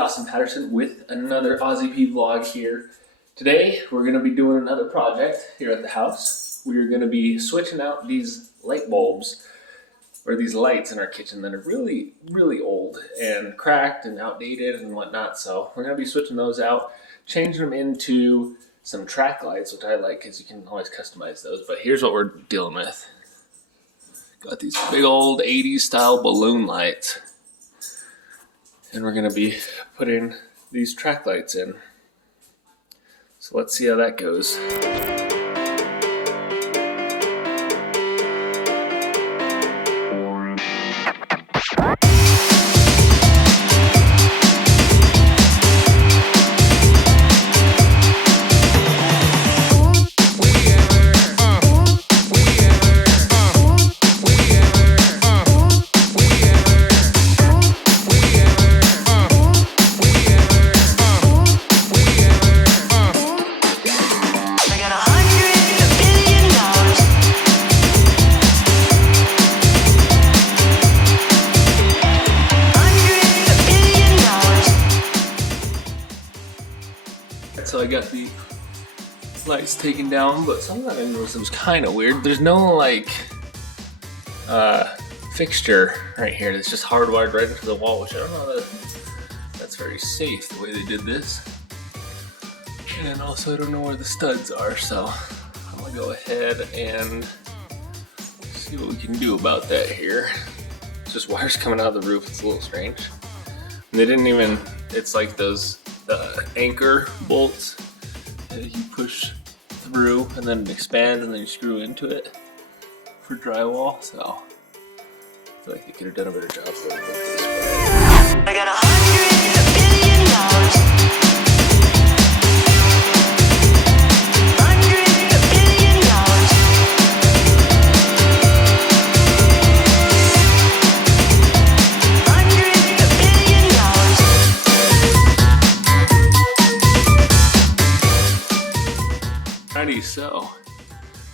Austin Patterson with another Aussie P vlog here. Today we're going to be doing another project here at the house. We are going to be switching out these light bulbs, or these lights in our kitchen that are really, really old and cracked and outdated and whatnot. So we're going to be switching those out, changing them into some track lights, which I like because you can always customize those. But here's what we're dealing with. Got these big old 80s style balloon lights. And we're going to be putting these track lights in. So let's see how that goes. So I got the lights taken down, but something I noticed was kind of weird. There's no like fixture right here. It's just hardwired right into the wall, which I don't know that that's very safe the way they did this. And also I don't know where the studs are, so I'm gonna go ahead and see what we can do about that here. It's just wires coming out of the roof. It's a little strange. And they didn't even, it's like those anchor bolts that you push through and then it expands and then you screw into it for drywall. So I feel like they could have done a better job with this way. I got $100 billion. So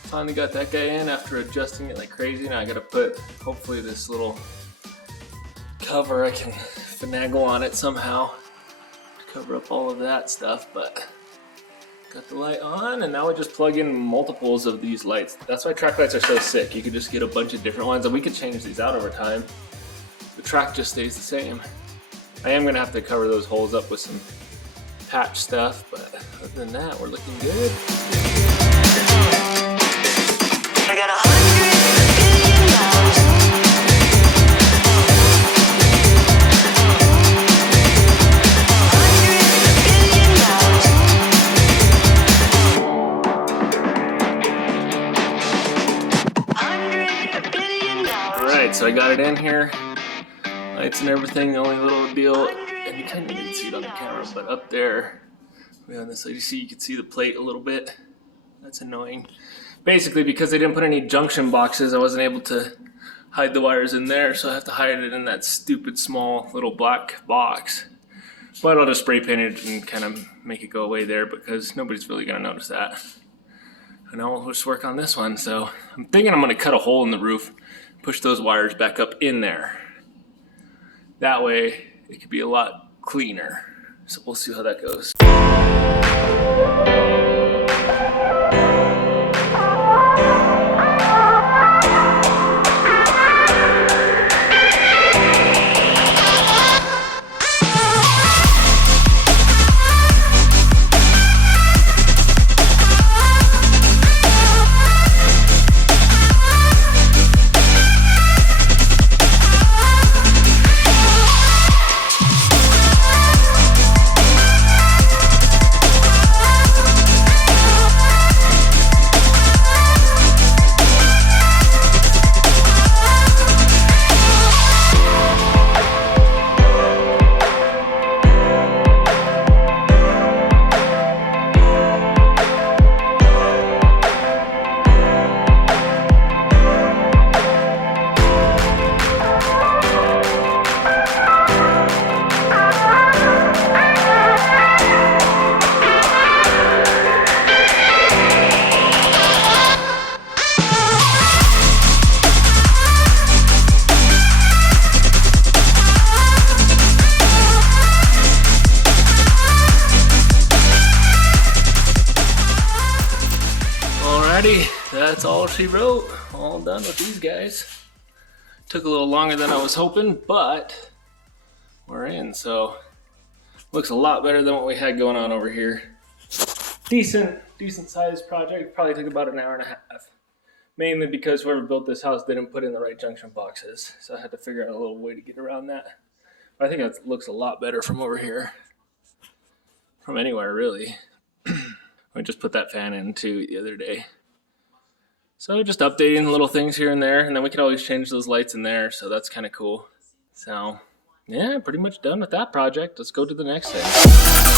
finally got that guy in after adjusting it like crazy. Now I gotta put hopefully this little cover, I can finagle on it somehow to cover up all of that stuff. But got the light on, and now we just plug in multiples of these lights. That's why track lights are so sick. You could just get a bunch of different ones, and we could change these out over time. The track just stays the same. I am gonna have to cover those holes up with some patch stuff, but other than that, we're looking good. I got $100 billion. Alright, so I got it in here. Lights and everything, the only little deal, and you kind of didn't see it on the camera, but up there, on this side, you can see the plate a little bit. That's annoying. Basically, because they didn't put any junction boxes, I wasn't able to hide the wires in there, so I have to hide it in that stupid small little black box. But I'll just spray paint it and kind of make it go away there because nobody's really going to notice that. And now we'll just work on this one. So I'm thinking I'm going to cut a hole in the roof, push those wires back up in there. That way it could be a lot cleaner. So we'll see how that goes. that's all she wrote. All done with these guys. Took a little longer than I was hoping, but we're in. So looks a lot better than what we had going on over here. Decent sized project. Probably took about an hour and a half. Mainly because whoever built this house didn't put in the right junction boxes. So I had to figure out a little way to get around that. But I think it looks a lot better from over here. From anywhere, really. I just put that fan in too the other day. So just updating little things here and there. And then we can always change those lights in there. So that's kind of cool. So yeah, pretty much done with that project. Let's go to the next thing.